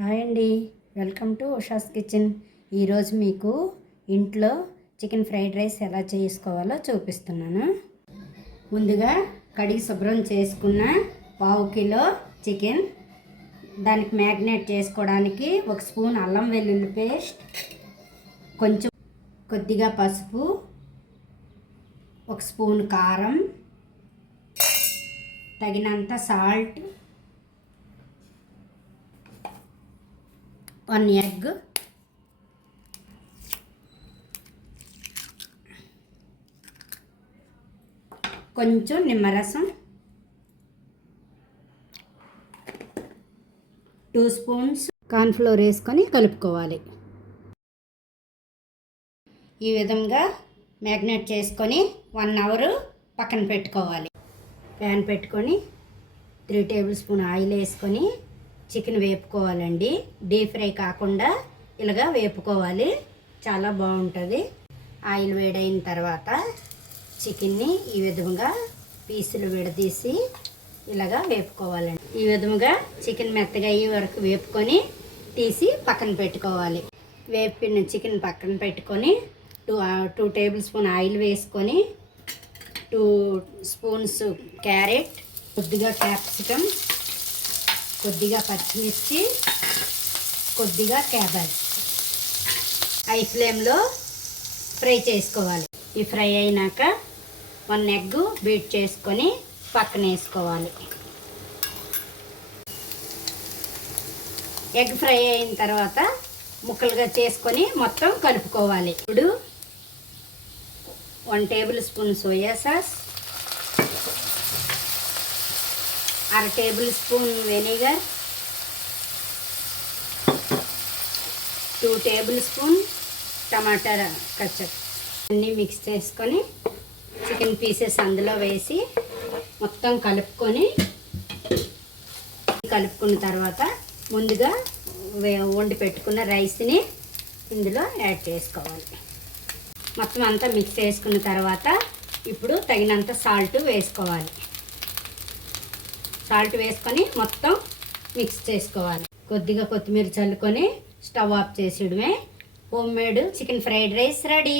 Hi అండి, welcome to Usha's kitchen. ఈరోజు మీకు ఇంట్లో చికెన్ ఫ్రైడ్ రైస్ ఎలా చేసుకోవాలో చూపిస్తున్నాను. ముందుగా కడిగి శుభ్రం చేసుకున్న 1/2 కిలో చికెన్, దానికి మ్యాగ్నేట్ చేసుకోవడానికి 1 స్పూన్ అల్లం వెల్లుల్లి పేస్ట్, కొద్దిగా పసుపు, 1 స్పూన్ కారం, తగినంత సాల్ట్, 1 ఎగ్, కొంచెం నిమ్మరసం, 2 స్పూన్స్ కార్న్ఫ్లోర్ వేసుకొని కలుపుకోవాలి. ఈ విధంగా మ్యాగ్నేట్ చేసుకొని 1 అవర్ పక్కన పెట్టుకోవాలి. ప్యాన్ పెట్టుకొని 3 టేబుల్ స్పూన్ ఆయిల్ వేసుకొని చికెన్ వేపుకోవాలండి. డీప్ ఫ్రై కాకుండా ఇలాగా వేపుకోవాలి, చాలా బాగుంటుంది. ఆయిల్ వేడైన తర్వాత చికెన్ని ఈ విధంగా పీసులు విడదీసి ఇలాగా వేపుకోవాలండి. ఈ విధంగా చికెన్ మెత్తగా అయ్యే వరకు వేపుకొని తీసి పక్కన పెట్టుకోవాలి. వేపిన చికెన్ పక్కన పెట్టుకొని 2 టేబుల్ స్పూన్ ఆయిల్ వేసుకొని 2 స్పూన్స్ క్యారెట్, కొద్దిగా క్యాప్సికమ్, కొద్దిగా పచ్చిమిర్చి, కొద్దిగా క్యాబేజ్ హై ఫ్లేమ్లో ఫ్రై చేసుకోవాలి. ఈ ఫ్రై అయినాక 1 ఎగ్ బీట్ చేసుకొని పక్కన వేసుకోవాలి. ఎగ్ ఫ్రై అయిన తర్వాత ముక్కలుగా చేసుకొని మొత్తం కలుపుకోవాలి. ఇప్పుడు 1 tablespoon soya sauce, 1/2 tablespoon vinegar, 2 tablespoon tomato ketchup అన్నీ మిక్స్ చేసుకొని చికెన్ పీసెస్ అందులో వేసి మొత్తం కలుపుకున్న తర్వాత ముందుగా వండి పెట్టుకున్న రైస్ని ఇందులో యాడ్ చేసుకోవాలి. మొత్తం అంతా మిక్స్ చేసుకున్న తర్వాత ఇప్పుడు తగినంత సాల్ట్ వేసుకోవాలి. సాల్ట్ వేసుకొని మొత్తం మిక్స్ చేసుకోవాలి. కొద్దిగా కొత్తిమీర చల్లుకొని స్టవ్ ఆఫ్ చేసేయడమే. Home made chicken fried rice ready.